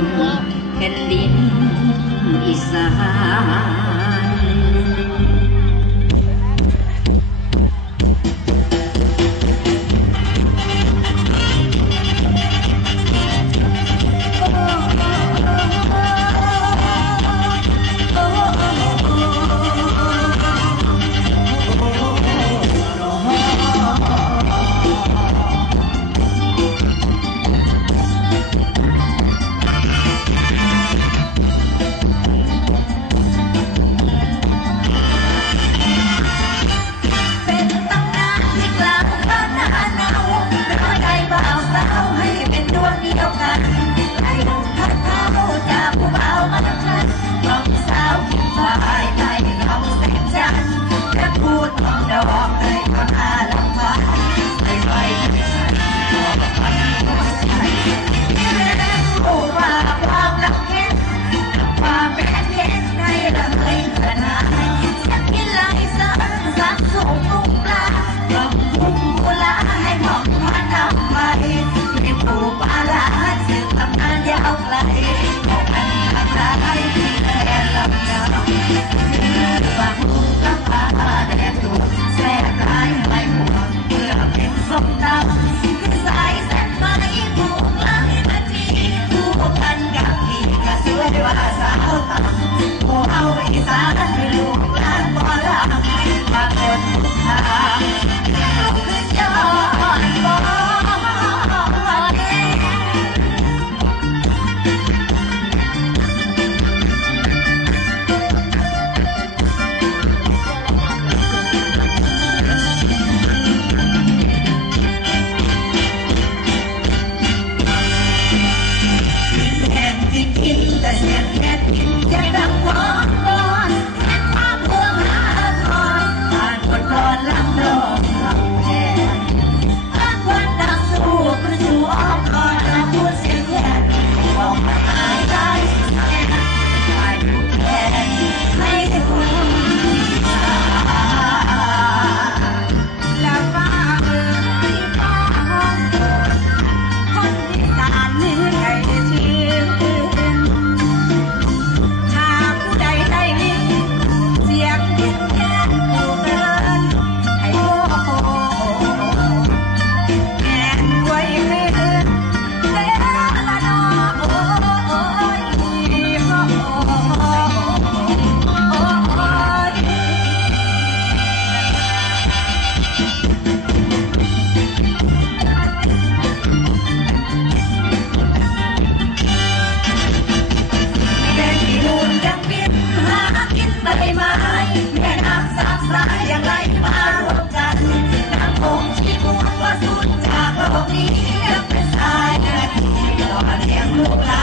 mình hình linh đi xa giao lại một anh anh đã thấy xe lầm nhau như vàng hương các bà đẹp đủ sẽ lái mai muộn vừa đến sông đắm cứ dài dẹt mãi buồn lắm anh đi buồn anh gặp thì cả dưới và sao tắm mùa hao bị giá lưu lang bỏ lặng Thank you. Oh.